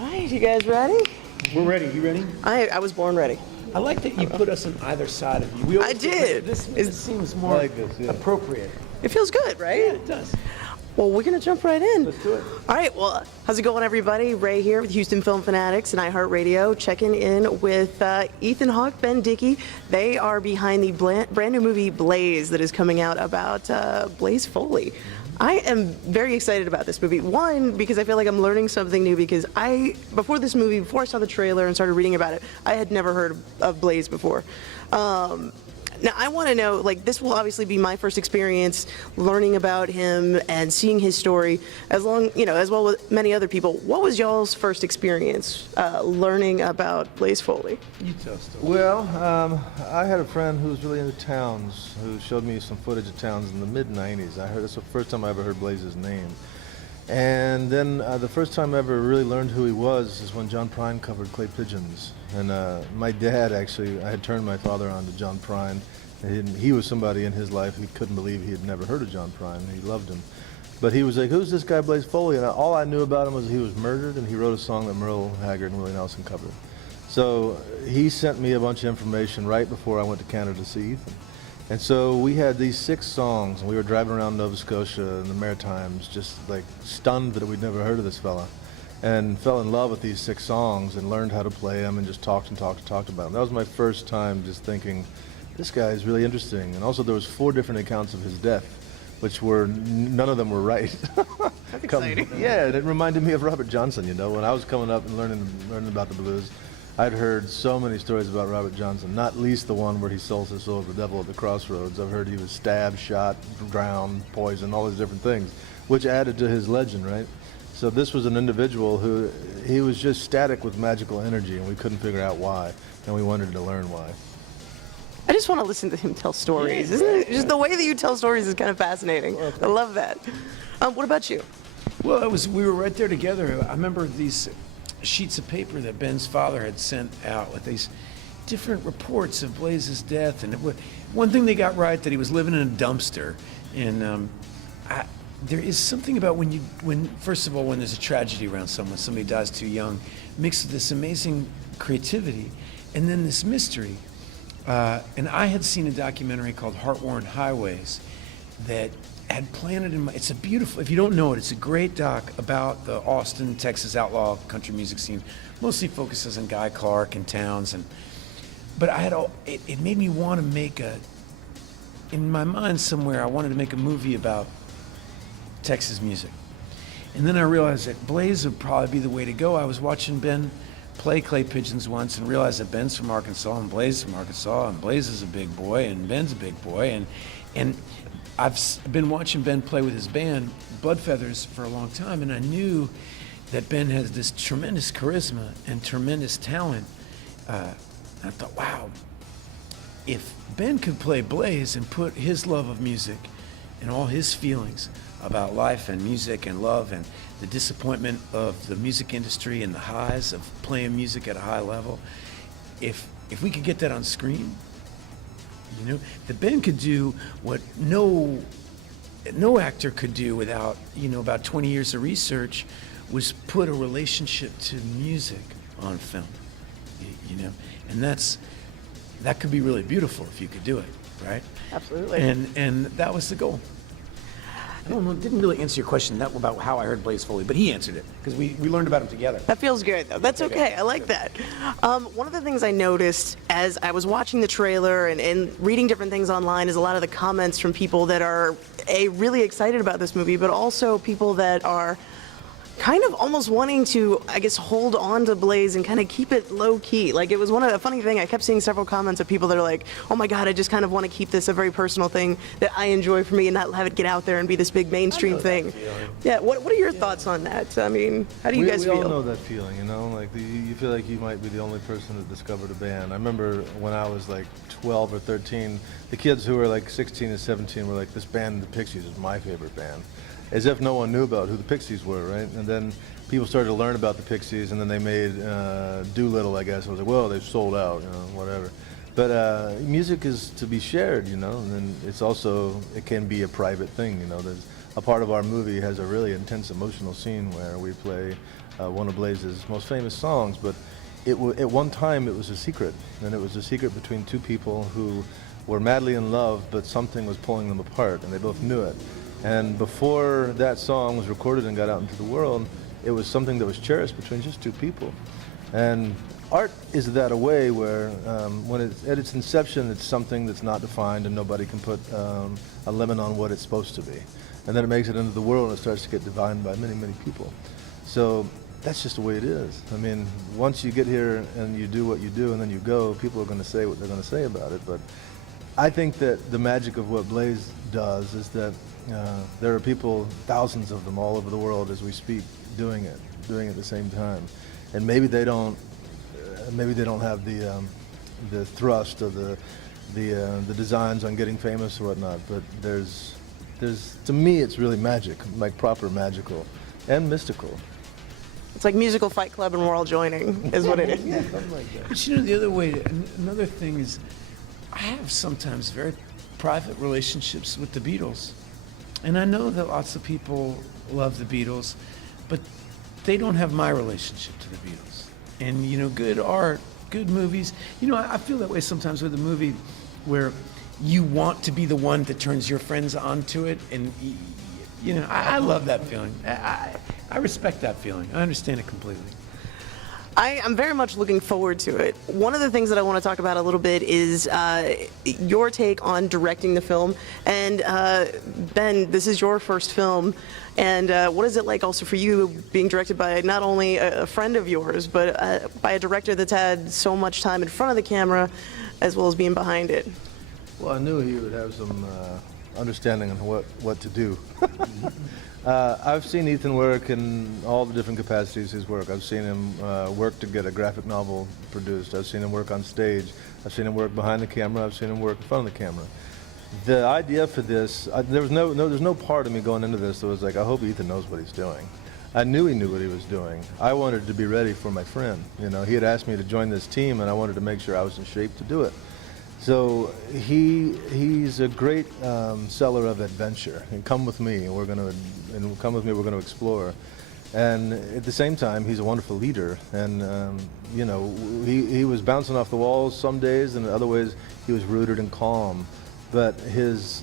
right, you guys ready? We're ready. You ready? I was born ready. I like that you put us on either side of you. I did. This seems more like this, yeah. appropriate. It feels good, right? Yeah, it does. Well, we're going to jump right in. Let's do it. All right, well, how's it going, everybody? Ray here with Houston Film Fanatics and iHeartRadio, checking in with Ethan Hawke, Ben Dickey. They are behind the brand new movie Blaze that is coming out about Blaze Foley. I am very excited about this movie. One, because I feel like I'm learning something new, because before I saw the trailer and started reading about it, I had never heard of Blaze before. Now, I want to know, like, this will obviously be my first experience learning about him and seeing his story, as well with many other people. What was y'all's first experience learning about Blaze Foley? You tell us. Well, I had a friend who was really into towns, who showed me some footage of towns in the mid-'90s. That's the first time I ever heard Blaze's name. And then the first time I ever really learned who he was is when John Prine covered Clay Pigeons. And my dad, actually, I had turned my father on to John Prine. And he was somebody in his life, he couldn't believe he had never heard of John Prine. He loved him. But he was like, who's this guy Blaze Foley? And all I knew about him was he was murdered, and he wrote a song that Merle Haggard and Willie Nelson covered. So he sent me a bunch of information right before I went to Canada to see Ethan. And so we had these 6 songs, and we were driving around Nova Scotia and the Maritimes, just like stunned that we'd never heard of this fella, and fell in love with these 6 songs and learned how to play them and just talked about them. That was my first time just thinking, this guy is really interesting. And also there was 4 different accounts of his death, which none of them were right. That's exciting. Yeah, it reminded me of Robert Johnson, when I was coming up and learning about the blues. I'd heard so many stories about Robert Johnson, not least the one where he sold his soul to the devil at the crossroads. I've heard he was stabbed, shot, drowned, poisoned, all these different things, which added to his legend, right? So this was an individual who, he was just static with magical energy, and we couldn't figure out why, and we wanted to learn why. I just want to listen to him tell stories. Isn't it? Just the way that you tell stories is kind of fascinating. I love that. What about you? Well, we were right there together. I remember these sheets of paper that Ben's father had sent out with these different reports of Blaze's death. And one thing they got right, that he was living in a dumpster. And there is something about first of all, when there's a tragedy around someone, somebody dies too young, mixed with this amazing creativity and then this mystery. And I had seen a documentary called Heart-Worn Highways that had planted in it's a beautiful, if you don't know it, it's a great doc about the Austin, Texas outlaw country music scene. Mostly focuses on Guy Clark and Towns, but it made me want to make in my mind somewhere, I wanted to make a movie about Texas music. And then I realized that Blaze would probably be the way to go. I was watching Ben play Clay Pigeons once and realized that Ben's from Arkansas and Blaze is from Arkansas, and Blaze is a big boy and Ben's a big boy, and I've been watching Ben play with his band, Blood Feathers, for a long time, and I knew that Ben has this tremendous charisma and tremendous talent. I thought, wow, if Ben could play Blaze and put his love of music and all his feelings about life and music and love and the disappointment of the music industry and the highs of playing music at a high level, if we could get that on screen, that Ben could do what no actor could do without, about 20 years of research, was put a relationship to music on film, and that could be really beautiful if you could do it, right? Absolutely. And that was the goal. I don't know, didn't really answer your question about how I heard Blaze Foley, but he answered it because we learned about him together. That feels good, though. That's okay. I like that. One of the things I noticed as I was watching the trailer and reading different things online is a lot of the comments from people that are really excited about this movie, but also people that are kind of almost wanting to, I guess, hold on to Blaze and kind of keep it low key. Like, it was a funny thing, I kept seeing several comments of people that are like, oh my God, I just kind of want to keep this a very personal thing that I enjoy for me and not have it get out there and be this big mainstream thing. Yeah, what are your thoughts on that? I mean, how do you guys feel? We all know that feeling, like you feel like you might be the only person that discovered a band. I remember when I was like 12 or 13, the kids who were like 16 and 17 were like, this band, the Pixies, is my favorite band. As if no one knew about who the Pixies were, right? And then people started to learn about the Pixies, and then they made Doolittle, I guess. I was like, well, they've sold out, whatever. But music is to be shared, and then it can be a private thing, There's a part of our movie has a really intense emotional scene where we play one of Blaze's most famous songs, but at one time it was a secret, and it was a secret between two people who were madly in love, but something was pulling them apart, and they both knew it. And before that song was recorded and got out into the world, it was something that was cherished between just two people. And art is that a way where when it's at its inception, it's something that's not defined and nobody can put a limit on what it's supposed to be. And then it makes it into the world and it starts to get defined by many, many people. So that's just the way it is. I mean, once you get here and you do what you do and then you go, people are going to say what they're going to say about it. But I think that the magic of what Blaze does is that there are people, thousands of them all over the world as we speak, doing it at the same time. And maybe they don't have the thrust or the designs on getting famous or whatnot. But there's to me it's really magic, like proper magical and mystical. It's like musical Fight Club and we're all joining, is what it is. Yeah, something like that. But you know, the other way, another thing is, I have sometimes very private relationships with the Beatles. And I know that lots of people love the Beatles, but they don't have my relationship to the Beatles. And, you know, good art, good movies. You know, I feel that way sometimes with a movie where you want to be the one that turns your friends onto it. And, you know, I love that feeling. I respect that feeling. I understand it completely. I'm very much looking forward to it. One of the things that I want to talk about a little bit is your take on directing the film. And Ben, this is your first film. And what is it like also for you being directed by not only a friend of yours, but by a director that's had so much time in front of the camera as well as being behind it? Well, I knew he would have some understanding on what to do. I've seen Ethan work in all the different capacities he's worked. I've seen him work to get a graphic novel produced. I've seen him work on stage. I've seen him work behind the camera. I've seen him work in front of the camera. The idea for this, there's no part of me going into this that was like, I hope Ethan knows what he's doing. I knew he knew what he was doing. I wanted to be ready for my friend. You know, he had asked me to join this team, and I wanted to make sure I was in shape to do it. So he's a great seller of adventure. And come with me, and we're going to explore. And at the same time, he's a wonderful leader. And you know, he was bouncing off the walls some days, and other ways he was rooted and calm. But his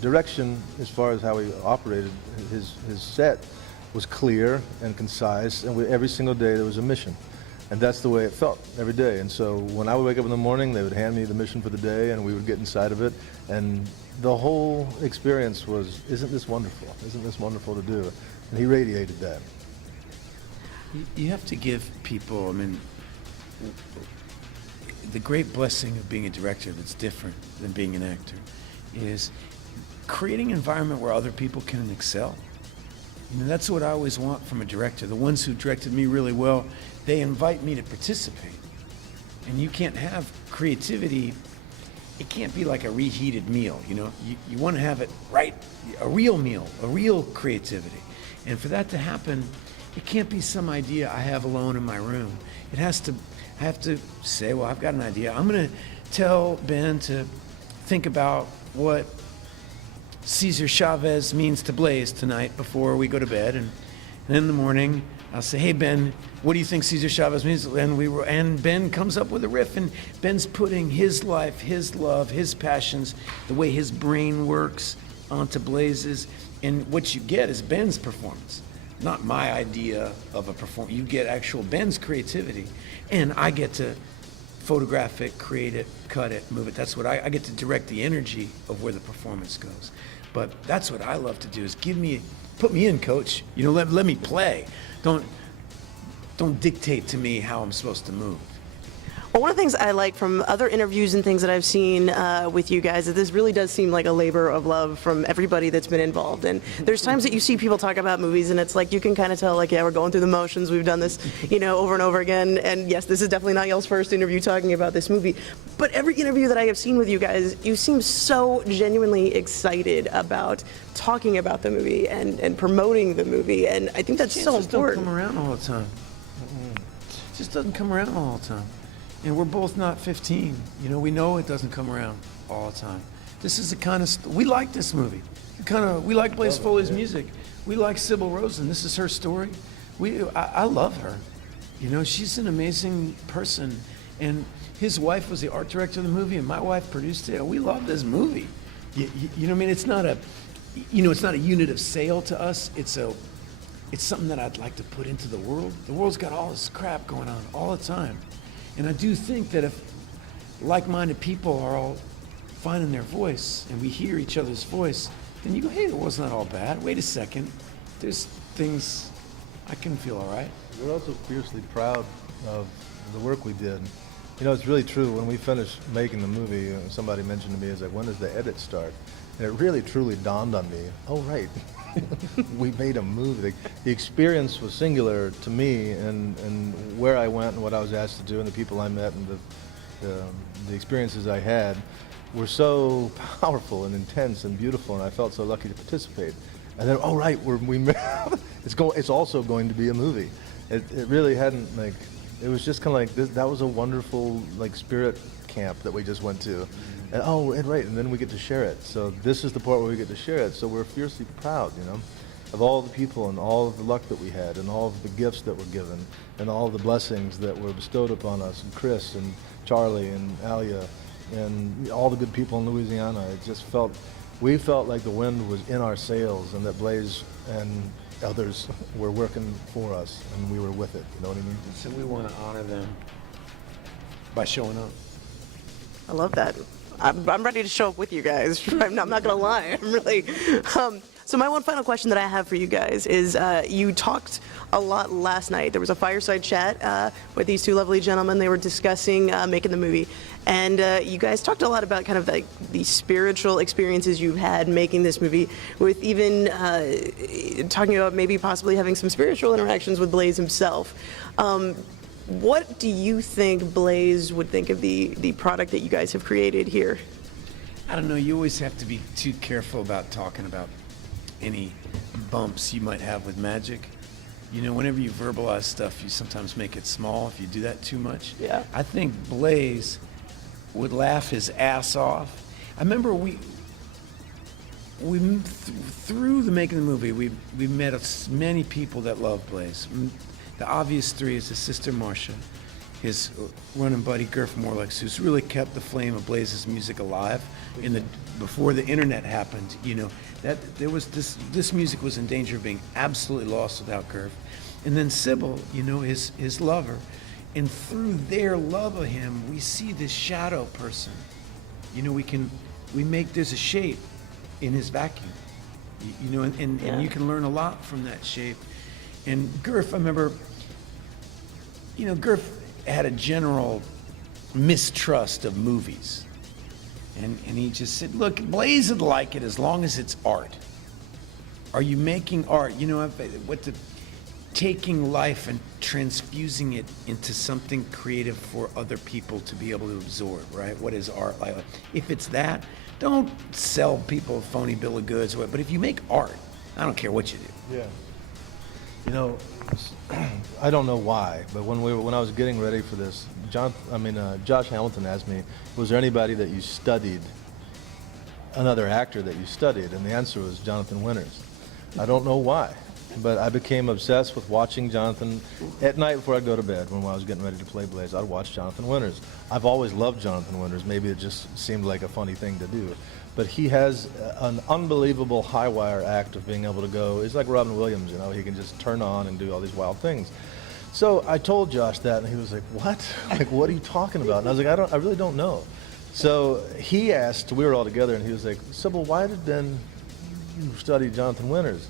direction, as far as how he operated his set, was clear and concise. And every single day there was a mission. And that's the way it felt every day. And so when I would wake up in the morning, they would hand me the mission for the day, and we would get inside of it. And the whole experience was, isn't this wonderful? Isn't this wonderful to do? And he radiated that. You have to give people, I mean, the great blessing of being a director that's different than being an actor is creating an environment where other people can excel. You know, that's what I always want from a director. The ones who directed me really well, they invite me to participate. And you can't have creativity, it can't be like a reheated meal, you know? You want to have it right, a real meal, a real creativity. And for that to happen, it can't be some idea I have alone in my room. I have to say, well, I've got an idea. I'm going to tell Ben to think about what Cesar Chavez means to Blaze tonight before we go to bed. And in the morning, I'll say, hey, Ben, what do you think Cesar Chavez means? And Ben comes up with a riff, and Ben's putting his life, his love, his passions, the way his brain works onto Blaze's. And what you get is Ben's performance, not my idea of a performance. You get actual Ben's creativity, and I get to photograph it, create it, cut it, move it. That's what I get to direct the energy of where the performance goes. But that's what I love to do, is put me in, coach. You know, let me play. Don't dictate to me how I'm supposed to move. Well, one of the things I like from other interviews and things that I've seen with you guys is this really does seem like a labor of love from everybody that's been involved. And there's times that you see people talk about movies, and it's like you can kind of tell, like, yeah, we're going through the motions. We've done this, you know, over and over again. And yes, this is definitely not y'all's first interview talking about this movie. But every interview that I have seen with you guys, you seem so genuinely excited about talking about the movie and promoting the movie. And I think that's so important. It just doesn't come around all the time. It just doesn't come around all the time. And we're both not 15. You know, we know it doesn't come around all the time. This is the kind of we like this movie. We like Blaze Foley's music. We like Sybil Rosen. This is her story. I love her. You know, she's an amazing person. And his wife was the art director of the movie, and my wife produced it. And we love this movie. You know what I mean? It's not a, it's not a unit of sale to us. It's something that I'd like to put into the world. The world's got all this crap going on all the time. And I do think that if like-minded people are all finding their voice and we hear each other's voice, then you go, hey, the world's not all bad. Wait a second. There's things I can feel all right. We're also fiercely proud of the work we did. You know, it's really true. When we finished making the movie, somebody mentioned to me, is like, when does the edit start? And it really, truly dawned on me, oh, right. We made a movie. The experience was singular to me, and where I went and what I was asked to do and the people I met and the experiences I had were so powerful and intense and beautiful, and I felt so lucky to participate. And then, oh right, it's also going to be a movie. It really hadn't, like, it was just kind of like this, that was a wonderful like spirit camp that we just went to, and right, and then we get to share it. So this is the part where we get to share it. So we're fiercely proud, of all the people and all of the luck that we had and all of the gifts that were given and all of the blessings that were bestowed upon us, and Chris and Charlie and Alia and all the good people in Louisiana. We felt like the wind was in our sails and that Blaze and others were working for us and we were with it, you know what I mean? So we want to honor them by showing up. I love that. I'm ready to show up with you guys. I'm not going to lie. I'm really. So my one final question that I have for you guys is, you talked a lot last night. There was a fireside chat with these two lovely gentlemen. They were discussing making the movie. And you guys talked a lot about kind of like the spiritual experiences you've had making this movie, with even talking about maybe possibly having some spiritual interactions with Blaze himself. What do you think Blaze would think of the product that you guys have created here? I don't know. You always have to be too careful about talking about any bumps you might have with magic. Whenever you verbalize stuff, you sometimes make it small if you do that too much. Yeah. I think Blaze would laugh his ass off. I remember through the making of the movie, we met many people that love Blaze. The obvious three is his sister Marcia, his running buddy Gurf Morlex, who's really kept the flame of Blaze's music alive before the internet happened. That there was this music was in danger of being absolutely lost without Gurf. And then Sybil, his lover, and through their love of him, we see this shadow person. There's a shape in his vacuum, and you can learn a lot from that shape. And Gurf, I remember, Gurf had a general mistrust of movies. And he just said, look, Blaze would like it as long as it's art. Are you making art? Taking life and transfusing it into something creative for other people to be able to absorb, right? What is art like? If it's that, don't sell people a phony bill of goods. But if you make art, I don't care what you do. Yeah. I don't know why, but when I was getting ready for this, Josh Hamilton asked me, was there anybody that you studied, another actor that you studied? And the answer was Jonathan Winters. I don't know why, but I became obsessed with watching Jonathan at night before I go to bed. When I was getting ready to play Blaze, I'd watch Jonathan Winters. I've always loved Jonathan Winters. Maybe it just seemed like a funny thing to do. But he has an unbelievable high wire act of being able to go, he's like Robin Williams, he can just turn on and do all these wild things. So I told Josh that, and he was like, what? Like, what are you talking about? And I was like, I really don't know. So he asked, we were all together, and he was like, Sybil, why did then you study Jonathan Winters?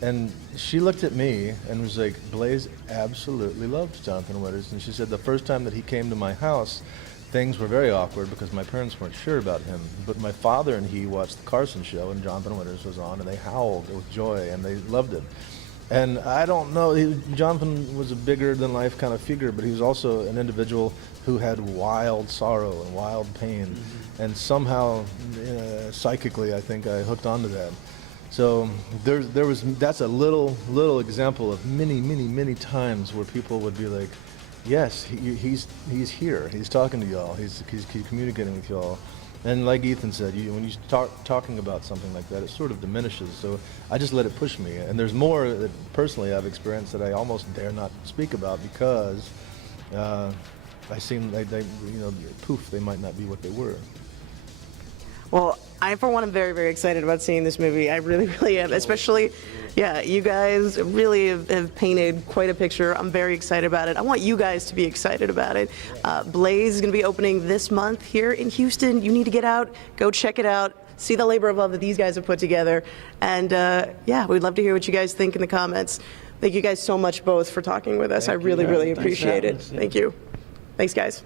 And she looked at me and was like, Blaze absolutely loved Jonathan Winters. And she said the first time that he came to my house, things were very awkward because my parents weren't sure about him. But my father and he watched the Carson show, and Jonathan Winters was on, and they howled with joy, and they loved him. And I don't know, Jonathan was a bigger than life kind of figure, but he was also an individual who had wild sorrow and wild pain. Mm-hmm. And somehow, psychically, I think I hooked onto that. So that's a little example of many times where people would be like, yes, he's here, he's talking to y'all, he's communicating with y'all. And like Ethan said, when you start talking about something like that, it sort of diminishes. So I just let it push me. And there's more that personally I've experienced that I almost dare not speak about because I seem they poof, they might not be what they were. Well, I, for one, am very, very excited about seeing this movie. I really, really am. Especially, yeah, you guys really have painted quite a picture. I'm very excited about it. I want you guys to be excited about it. Blaze is going to be opening this month here in Houston. You need to get out, go check it out, see the labor of love that these guys have put together. And, yeah, we'd love to hear what you guys think in the comments. Thank you guys so much both for talking with us. I really, really appreciate it. Thank you. Thanks, guys.